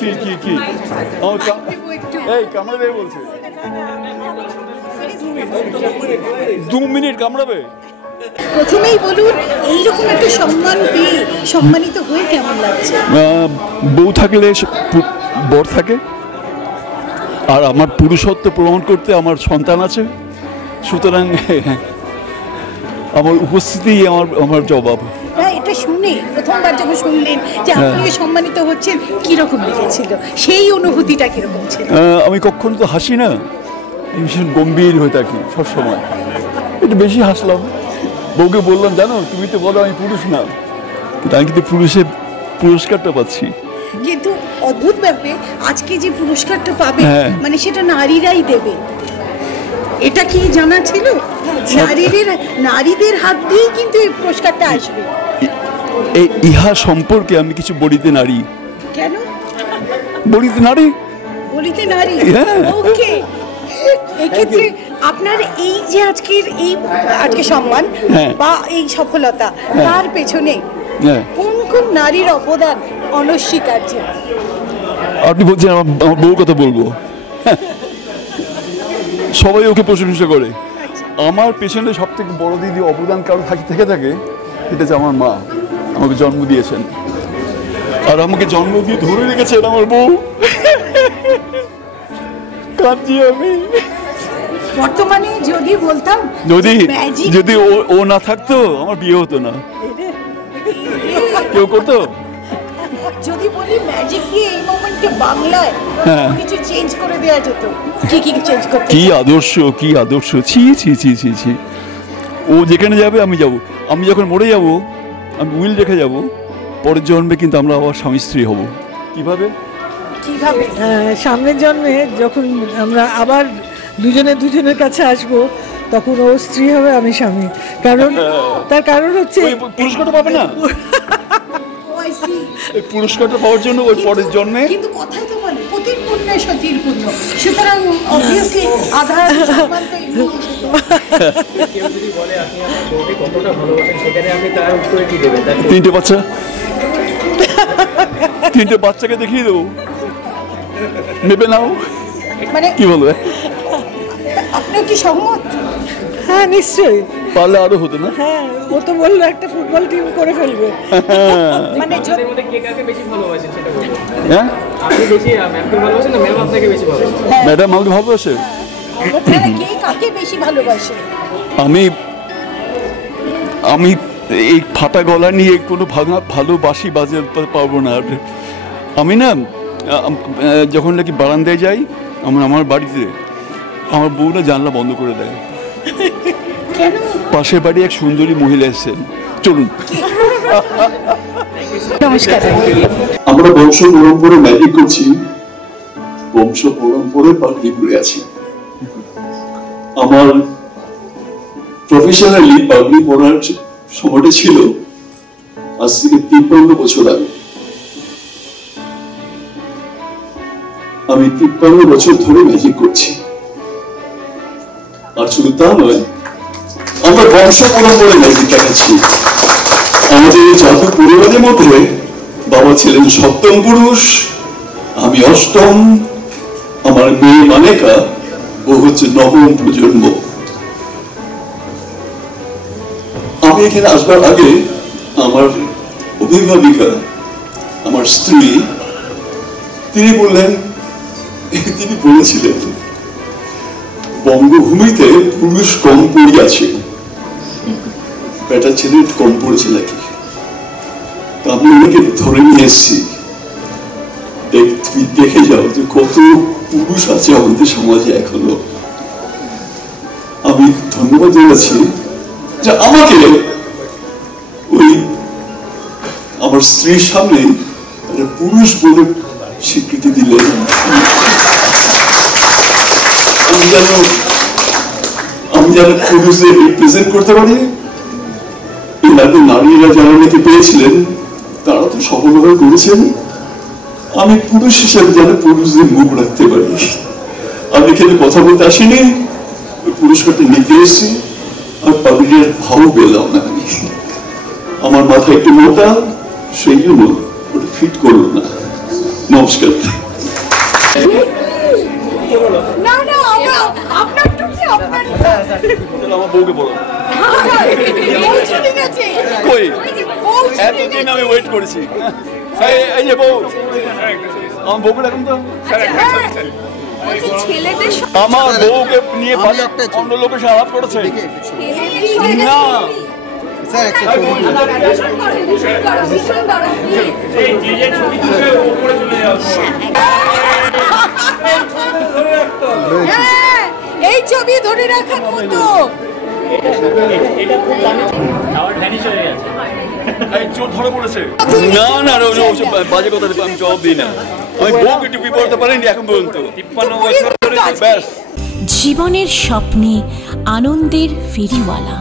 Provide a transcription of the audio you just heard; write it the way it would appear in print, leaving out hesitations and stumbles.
কি কি কি এই কামড়াবে বলছে 2 মিনিট কামড়াবে। প্রথমেই বলুন এইরকম একটা সম্মান পেয়ে সম্মানিত হয়ে কেমন লাগছে? বউ থাকলে বর থাকে, আর আমার পুরুষত্ব প্রমাণ করতে আমার সন্তান আছে, সুতরাং আমার উপস্থিতি আমার জবাব। এটা শুনে প্রথমবার যখন শুনলেন যে আপনি সম্মানিত হচ্ছেন কিরকম লেগেছিল, সেই অনুভূতিটা কিরকম ছিল? আমি কখনো তো হাসি না, ভীষণ গম্ভীর হয়ে থাকি সবসময়, একটু বেশি হাসলাম। বউকে বললাম, জানো তুমি তো বলো আমি পুরুষ না, কিন্তু আমি কিন্তু পুরুষের পুরস্কারটা পাচ্ছি। কিন্তু অদ্ভুত ব্যাপারে আজকে যে পুরস্কারটা পাবে মানে সেটা নারীরাই দেবে, এটা কি জানা ছিল? নারীদের হাত দিয়েই কিন্তু এই পুরস্কারটা আসবে। এই ইহা সম্পর্কে আমি কিছু বলিতে নারী। কেন বলিতে নারী? বলিতে নারী, ওকে। এক্ষেত্রে আপনার এই যে আজকে সম্মান বা এই সফলতা, তার পেছনে কোন কোন নারীর অবদান অনস্বীকার্য? আপনি বলছেন আমার বউর কথা বলবো? সবাই ওকে প্রশংসা করে। আমার পেছনে সব থেকে বড় দিদি অবদান কারো থেকে থাকে, এটা যে আমার মা আমাকে জন্ম দিয়েছেন, আর আমাকে জন্ম দিয়ে ধরে রেখেছেন আমার বউ। কাঁদছি আমি। বর্তমানে যদি বলতাম যদি ও না থাকতো আমার বিয়ে হতো না, কেউ করতো? যদি বলি ম্যাজিক দিয়ে এই মোমেন্টে বাংলায় কিছু চেঞ্জ করে দেওয়া যেত, কি চেঞ্জ করতে? কি আদর্শ, কি আদর্শ! ছি ছি ছি ছি ছি। ও যেখানে যাবে আমি যাব। আমি যখন মরে যাব, আমি উইল রেখে যাব, পরের জন্মে কিন্তু আমরা আবার স্বামী স্ত্রী হব। কিভাবে? সামনের জন্মে যখন আমরা আবার দুজনের কাছে আসব, তখন ও স্ত্রী হবে, আমি স্বামী। তার কারণ হচ্ছে পুরস্কারটা পাবে না, পুরস্কারটা পাওয়ার জন্য ওই পরের জন্মে। কিন্তু কথাই তো বলে পতির পুণ্য সতীর পুণ্য, সুতরাং অবভিয়াসলি আধার সম্মান তো এমনি কেউ যদি বলে আপনি আপনার বউকে কতটা ভালোবাসেন, সেখানে আপনি তার উত্তরে কি দেবেন? 3টে বাচ্চাকে দেখিয়ে দেবো, নেবে নাও, মানে কি বলবে? আপনিও কি সহমত? হ্যাঁ, নিশ্চয়ই। পারলে আরো হতো না? হ্যাঁ, ও তো বললো একটা ফুটবল টিম করে ফেলবে। মানে মধ্যে কে কাকে বেশি ভালোবাসেন সেটা বলুন। হ্যাঁ, আপনি বেশি ম্যামকে ভালোবাসেন না ম্যাম আপনাকে বেশি ভালোবাসেন? ম্যাডাম আমাকে ভালোবাসে। কে কাকে বেশি ভালোবাসে? আমি এই ফাটা গলা নিয়ে কোনো ভালোবাসি বাজাতে পারবো না। আমি না যখন নাকি বারান্দায় যাই, আমার বাড়িতে আমার বউ না জানলা বন্ধ করে দেয়। পাশের বাড়ি এক সুন্দরী মহিলা এসেছেন, চলুন। নমস্কার। আমরা বংশ পরম্পরে ম্যাজিক করছি, বংশ পরম্পরে পাগড়ি পরে আছি। আমার প্রফেশনালি পাগড়ি পরার সময়টা ছিল আজ থেকে 53 বছর আগে। আমি 53 বছর ধরে ম্যাজিক করছি, আর শুধু তা নয়, আমরা বংশ পরম্পরে ম্যাজিক দেখাচ্ছি। আমাদের এই জাদু পরিবারের মধ্যে বাবা ছিলেন 7ম পুরুষ, আমি 8ম, আমার মেয়ে মানেকা ও হচ্ছে 9ম প্রজন্ম। আমি এখানে আসবার আগে আমার অভিভাবিকা, আমার স্ত্রী, তিনি বলেছিলেন বঙ্গভূমিতে পুরুষ কম পড়িয়াছে, বেটা ছেলে কম পড়েছে নাকি। আমি ওনাকে ধরে নিয়ে এসছি, তুমি দেখে যাও যে কত পুরুষ আছে আমাদের সমাজে এখনো। আমি ধন্যবাদ জানাচ্ছি যে আমাকে ওই আমার স্ত্রীর সামনে পুরুষ বলে স্বীকৃতি দিলেন। আমি যেন পুরুষদের রিপ্রেজেন্ট করতে পারি। নারীরা যারা নাকি পেয়েছিলেন তারা তো সফলভাবে করেছেন, আমি পুরুষ হিসেবে যেন পুরুষদের মুখ রাখতে পারি। আমি এখানে কথা বলতে আসিনি, পুরস্কারটা নিতে এসেছি, আর পাবলিকের ভাও পেলাম না। আমি আমার মাথা একটু মোটা, সেই জন্য ফিট করলো না। নমস্কার। না না আপনার টুপি আপনার আমার বউকে বলো। ঠিক আছে কই এতদিন আমি ওয়েট করেছি। এই যে বউ, আমার বউকে দেখুন তো। ছেলেদের আমার বউকে নিয়ে অন্য লোকের সাথে আলাপ করেছে না। এই ছবি ধরে রাখার মতো। চোর ধরে পড়েছে। না না বাজে কথা আমি জবাব দিই না। আমি বউকে টুপি পড়তে পারিনি এখন পর্যন্ত। 53 বছর ব্যাস। জীবনের স্বপ্নে আনন্দের ফেরিওয়ালা।